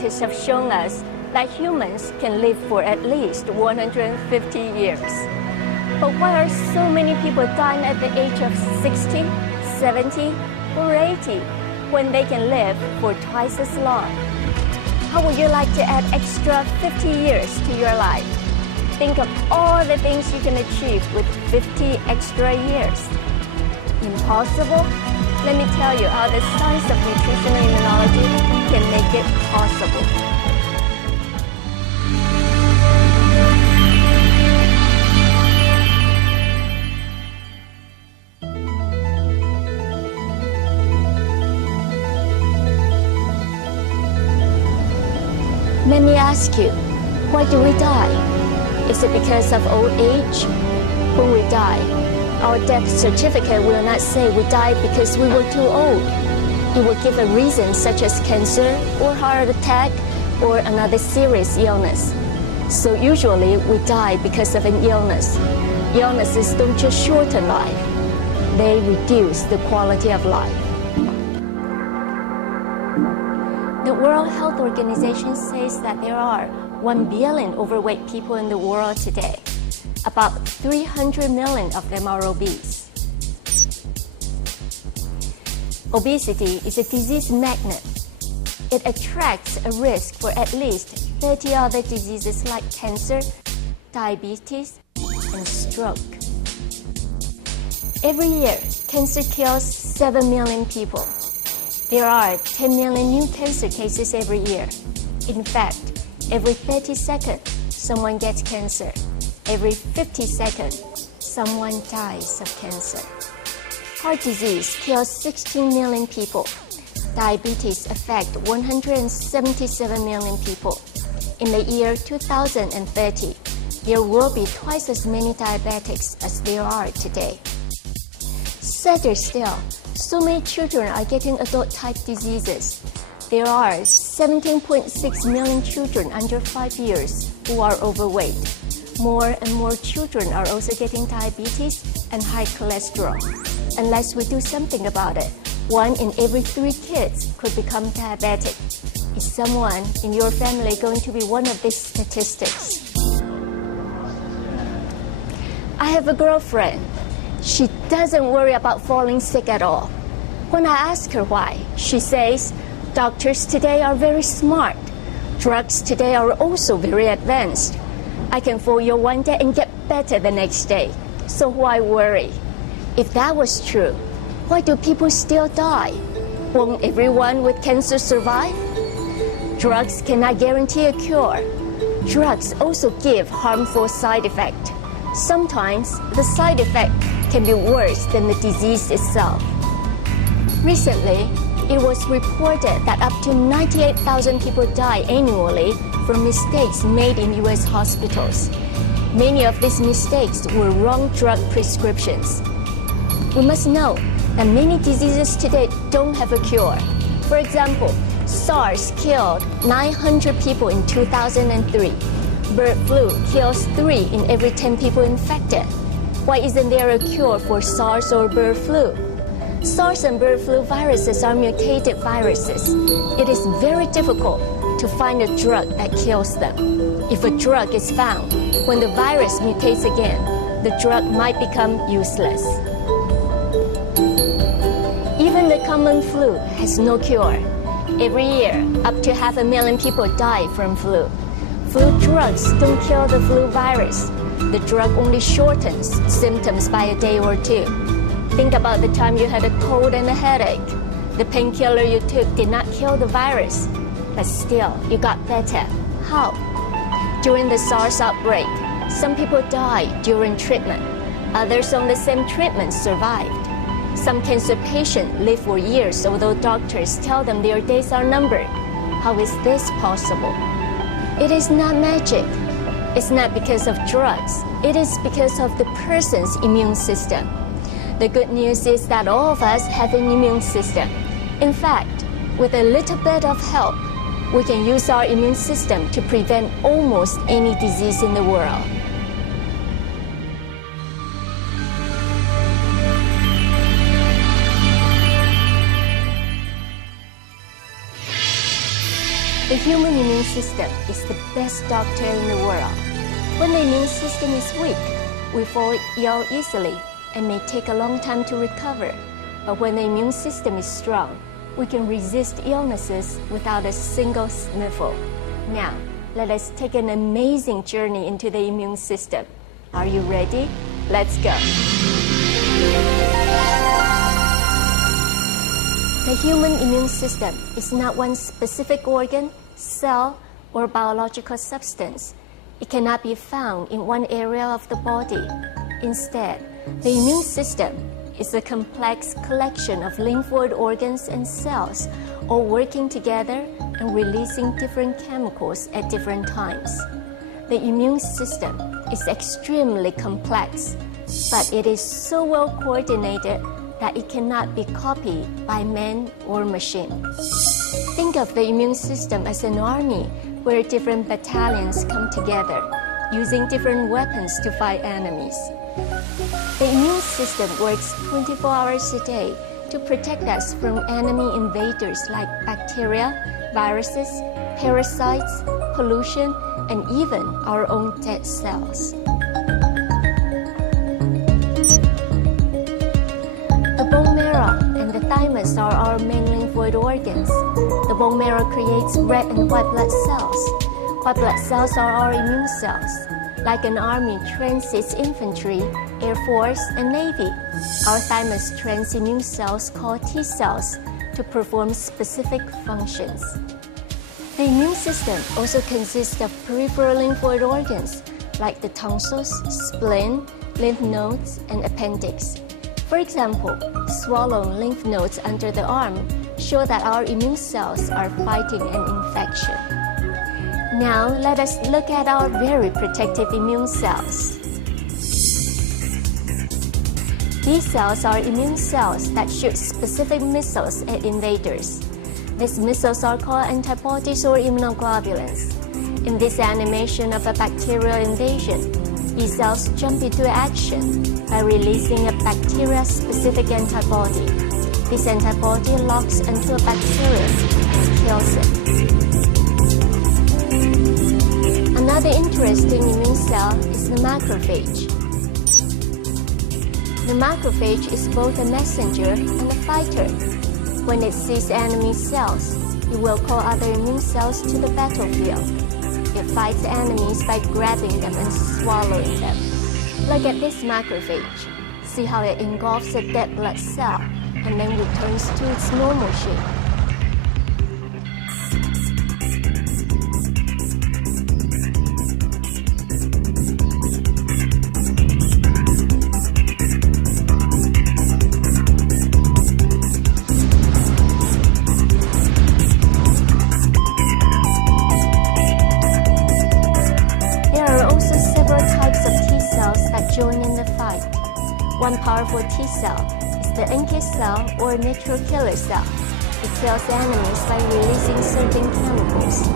scientists have shown us that humans can live for at least 150 years. But why are so many people dying at the age of 60, 70, or 80 when they can live for twice as long? How would you like to add extra 50 years to your life? Think of all the things you can achieve with 50 extra years. Impossible? Let me tell you how the science of nutritional immunology can make it possible. Let me ask you, why do we die? Is it because of old age? When we die, our death certificate will not say we died because we were too old. It will give a reason such as cancer or heart attack or another serious illness. So usually we die because of an illness. Illnesses don't just shorten life, they reduce the quality of life. The World Health Organization says that there are 1 billion overweight people in the world today. About 300 million of them are obese. Obesity is a disease magnet. It attracts a risk for at least 30 other diseases like cancer, diabetes, and stroke. Every year, cancer kills 7 million people. There are 10 million new cancer cases every year. In fact, every 30 seconds, someone gets cancer. Every 50 seconds, someone dies of cancer. Heart disease kills 16 million people. Diabetes affects 177 million people. In the year 2030, there will be twice as many diabetics as there are today. Sadder still, so many children are getting adult-type diseases. There are 17.6 million children under 5 years who are overweight. More and more children are also getting diabetes and high cholesterol. Unless we do something about it, 1 in every 3 kids could become diabetic. Is someone in your family going to be one of these statistics? I have a girlfriend. She doesn't worry about falling sick at all. When I ask her why, she says, doctors today are very smart. Drugs today are also very advanced. I can fall ill one day and get better the next day. So why worry? If that was true, why do people still die? Won't everyone with cancer survive? Drugs cannot guarantee a cure. Drugs also give harmful side effects. Sometimes the side effect can be worse than the disease itself. Recently, it was reported that up to 98,000 people die annually from mistakes made in U.S. hospitals. Many of these mistakes were wrong drug prescriptions. We must know that many diseases today don't have a cure. For example, SARS killed 900 people in 2003. Bird flu kills 3 in every 10 people infected. Why isn't there a cure for SARS or bird flu? SARS and bird flu viruses are mutated viruses. It is very difficult to find a drug that kills them. If a drug is found, when the virus mutates again, the drug might become useless. Even the common flu has no cure. Every year, up to 500,000 people die from flu. Flu drugs don't kill the flu virus. The drug only shortens symptoms by a day or 2. Think about the time you had a cold and a headache. The painkiller you took did not kill the virus, but still, you got better. How? During the SARS outbreak, some people died during treatment. Others on the same treatment survived. Some cancer patients live for years, although doctors tell them their days are numbered. How is this possible? It is not magic. It's not because of drugs. It is because of the person's immune system. The good news is that all of us have an immune system. In fact, with a little bit of help, we can use our immune system to prevent almost any disease in the world. The human immune system is the best doctor in the world. When the immune system is weak, we fall ill easily and may take a long time to recover. But when the immune system is strong, we can resist illnesses without a single sniffle. Now, let us take an amazing journey into the immune system. Are you ready? Let's go. The human immune system is not one specific organ, cell, or biological substance. It cannot be found in one area of the body. Instead, the immune system is a complex collection of lymphoid organs and cells, all working together and releasing different chemicals at different times. The immune system is extremely complex, but it is so well coordinated that it cannot be copied by man or machine. Think of the immune system as an army where different battalions come together, using different weapons to fight enemies. The immune system works 24 hours a day to protect us from enemy invaders like bacteria, viruses, parasites, pollution, and even our own dead cells. The bone marrow and the thymus are our main lymphoid organs. The bone marrow creates red and white blood cells. White blood cells are our immune cells. Like an army trains its infantry, air force, and navy, our thymus trains immune cells called T cells to perform specific functions. The immune system also consists of peripheral lymphoid organs like the tonsils, spleen, lymph nodes, and appendix. For example, swollen lymph nodes under the arm show that our immune cells are fighting an infection. Now, let us look at our very protective immune cells. These cells are immune cells that shoot specific missiles at invaders. These missiles are called antibodies or immunoglobulins. In this animation of a bacterial invasion, these cells jump into action by releasing a bacteria-specific antibody. This antibody locks onto a bacterium and kills it. Another interesting immune cell is the macrophage. The macrophage is both a messenger and a fighter. When it sees enemy cells, it will call other immune cells to the battlefield. It fights enemies by grabbing them and swallowing them. Look at this macrophage. See how it engulfs a dead blood cell and then returns to its normal shape. Join in the fight. One powerful T cell is the NK cell or natural killer cell. It kills enemies by releasing certain chemicals.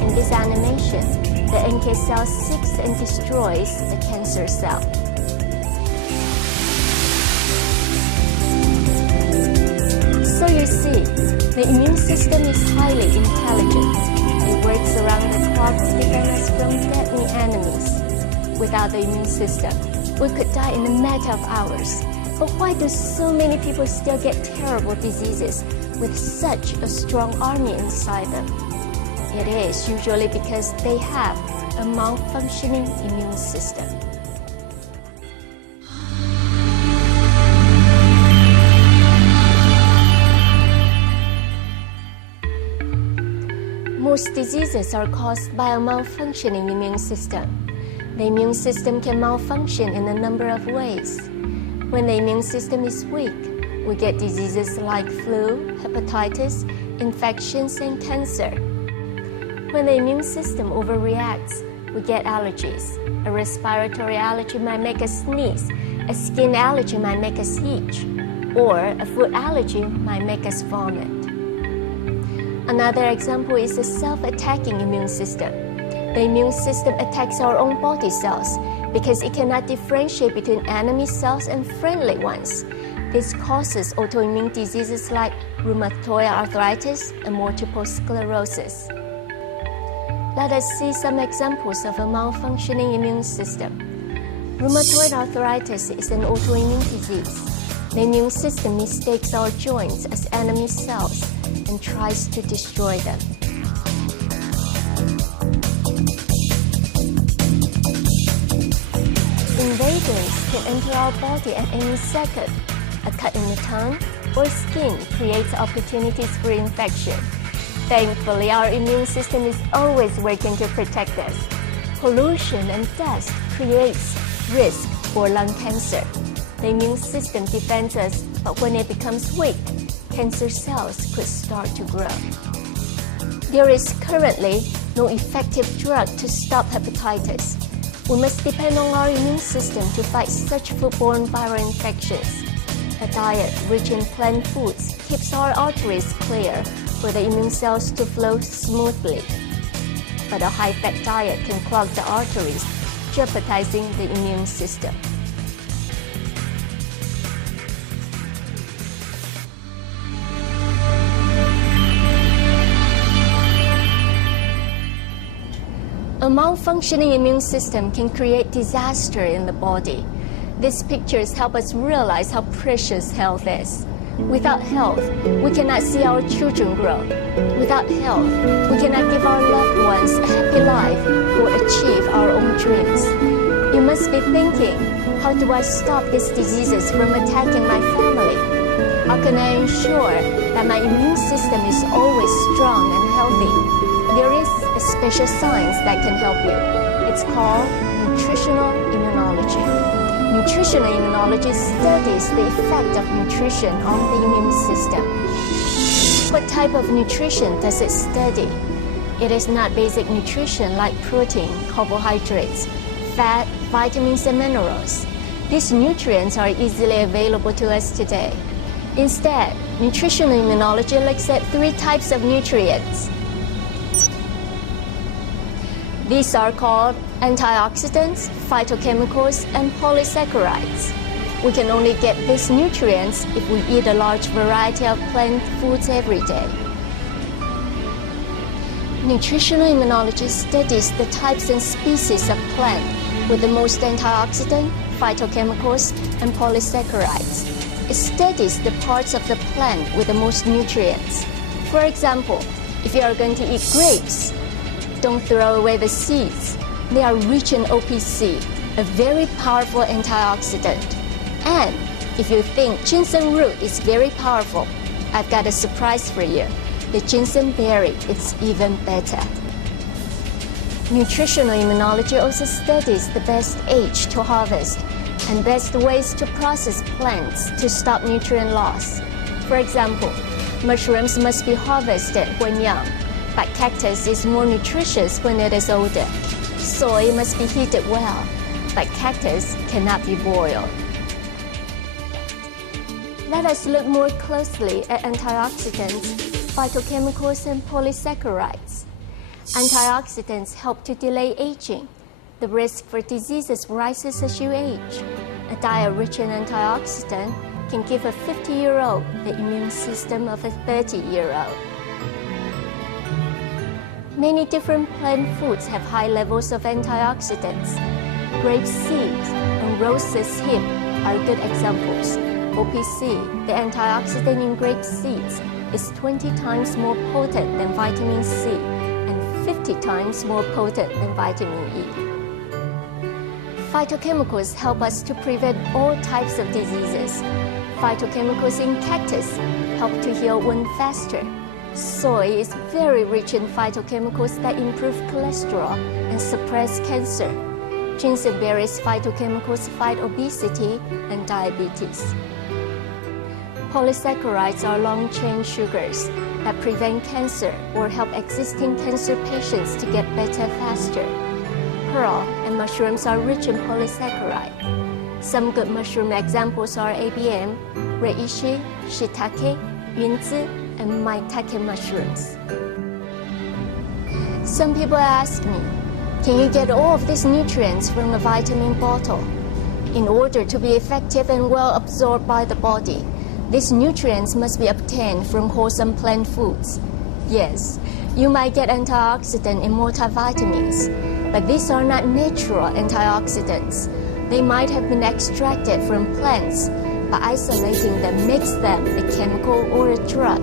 In this animation, the NK cell seeks and destroys the cancer cell. So you see, the immune system is highly intelligent. It works around the clock to defend us from deadly enemies. Without the immune system, we could die in a matter of hours. But why do so many people still get terrible diseases with such a strong army inside them? It is usually because they have a malfunctioning immune system. Most diseases are caused by a malfunctioning immune system. The immune system can malfunction in a number of ways. When the immune system is weak, we get diseases like flu, hepatitis, infections, and cancer. When the immune system overreacts, we get allergies. A respiratory allergy might make us sneeze, a skin allergy might make us itch, or a food allergy might make us vomit. Another example is a self-attacking immune system. The immune system attacks our own body cells because it cannot differentiate between enemy cells and friendly ones. This causes autoimmune diseases like rheumatoid arthritis and multiple sclerosis. Let us see some examples of a malfunctioning immune system. Rheumatoid arthritis is an autoimmune disease. The immune system mistakes our joints as enemy cells and tries to destroy them. Invaders can enter our body at any second. A cut in the tongue or skin creates opportunities for infection. Thankfully, our immune system is always working to protect us. Pollution and dust creates risk for lung cancer. The immune system defends us, but when it becomes weak, cancer cells could start to grow. There is currently no effective drug to stop hepatitis. We must depend on our immune system to fight such foodborne viral infections. A diet rich in plant foods keeps our arteries clear for the immune cells to flow smoothly. But a high-fat diet can clog the arteries, jeopardizing the immune system. A malfunctioning immune system can create disaster in the body. These pictures help us realize how precious health is. Without health, we cannot see our children grow. Without health, we cannot give our loved ones a happy life or achieve our own dreams. You must be thinking, how do I stop these diseases from attacking my family? How can I ensure that my immune system is always strong and healthy? There is a special science that can help you. It's called nutritional immunology. Nutritional immunology studies the effect of nutrition on the immune system. What type of nutrition does it study? It is not basic nutrition like protein, carbohydrates, fat, vitamins, and minerals. These nutrients are easily available to us today. Instead, nutritional immunology looks at 3 types of nutrients. These are called antioxidants, phytochemicals, and polysaccharides. We can only get these nutrients if we eat a large variety of plant foods every day. Nutritional immunology studies the types and species of plant with the most antioxidant, phytochemicals, and polysaccharides. It studies the parts of the plant with the most nutrients. For example, if you are going to eat grapes, don't throw away the seeds. They are rich in OPC, a very powerful antioxidant. And if you think ginseng root is very powerful, I've got a surprise for you. The ginseng berry is even better. Nutritional immunology also studies the best age to harvest and best ways to process plants to stop nutrient loss. For example, mushrooms must be harvested when young, but cactus is more nutritious when it is older. Soy must be heated well, but cactus cannot be boiled. Let us look more closely at antioxidants, phytochemicals, and polysaccharides. Antioxidants help to delay aging. The risk for diseases rises as you age. A diet rich in antioxidant can give a 50-year-old the immune system of a 30-year-old. Many different plant foods have high levels of antioxidants. Grape seeds and rose's hip are good examples. OPC, the antioxidant in grape seeds, is 20 times more potent than vitamin C and 50 times more potent than vitamin E. Phytochemicals help us to prevent all types of diseases. Phytochemicals in cactus help to heal wounds faster. Soy is very rich in phytochemicals that improve cholesterol and suppress cancer. Ginseng berries phytochemicals fight obesity and diabetes. Polysaccharides are long-chain sugars that prevent cancer or help existing cancer patients to get better faster. Pearl and mushrooms are rich in polysaccharide. Some good mushroom examples are ABM, reishi, shiitake, yunzi, and maitake mushrooms. Some people ask me, can you get all of these nutrients from a vitamin bottle? In order to be effective and well absorbed by the body, these nutrients must be obtained from wholesome plant foods. Yes, You might get antioxidant in multivitamins, but these are not natural antioxidants. They might have been extracted from plants, but isolating them makes them a chemical or a drug.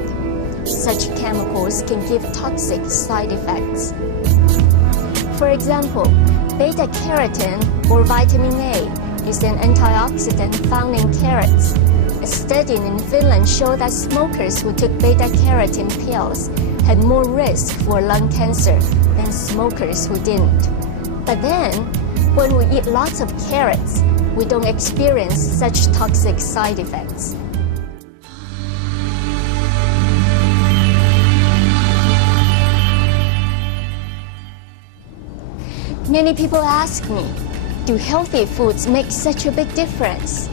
Such chemicals can give toxic side effects. For example, beta-carotene or vitamin A is an antioxidant found in carrots. A study in Finland showed that smokers who took beta-carotene pills had more risk for lung cancer than smokers who didn't. But then, when we eat lots of carrots, we don't experience such toxic side effects. Many people ask me, do healthy foods make such a big difference?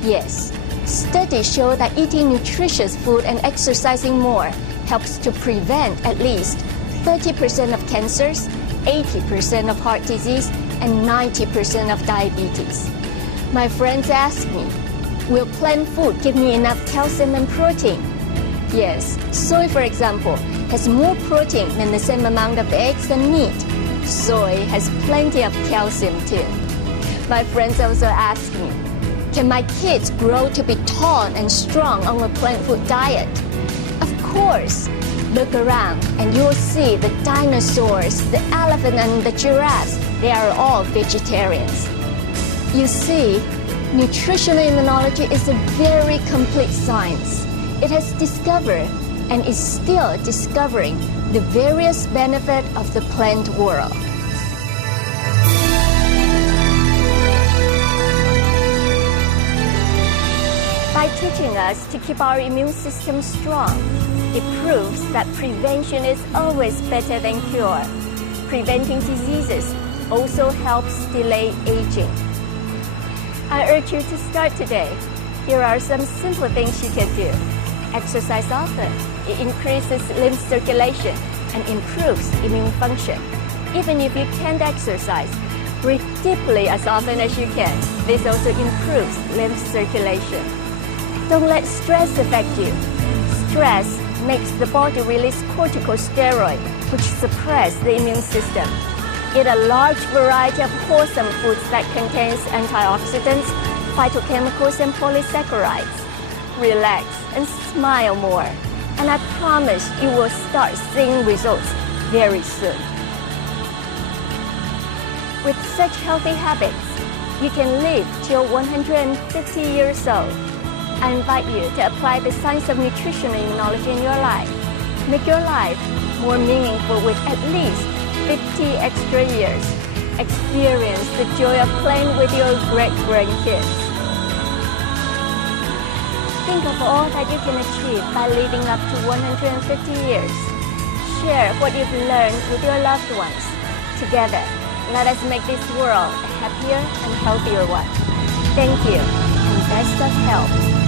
Yes, studies show that eating nutritious food and exercising more helps to prevent at least 30% of cancers, 80% of heart disease, and 90% of diabetes. My friends ask me, will plant food give me enough calcium and protein? Yes, soy, for example, has more protein than the same amount of eggs and meat. Soy has plenty of calcium too. My friends also ask me, can my kids grow to be tall and strong on a plant food diet? Of course. Look around and you'll see the dinosaurs, the elephant and the giraffes, they are all vegetarians. You see, nutritional immunology is a very complete science. It has discovered and is still discovering the various benefits of the plant world. By teaching us to keep our immune system strong, it proves that prevention is always better than cure. Preventing diseases also helps delay aging. I urge you to start today. Here are some simple things you can do. Exercise often. It increases lymph circulation and improves immune function. Even if you can't exercise, breathe deeply as often as you can. This also improves lymph circulation. Don't let stress affect you. Stress makes the body release corticosteroid, which suppress the immune system. Eat a large variety of wholesome foods that contains antioxidants, phytochemicals, and polysaccharides. Relax and smile more, and I promise you will start seeing results very soon. With such healthy habits, you can live till 150 years old. I invite you to apply the science of nutritional immunology in your life. Make your life more meaningful with at least 50 extra years. Experience the joy of playing with your great-grandkids. Think of all that you can achieve by living up to 150 years. Share what you've learned with your loved ones. Together, let us make this world a happier and healthier one. Thank you, and best of health.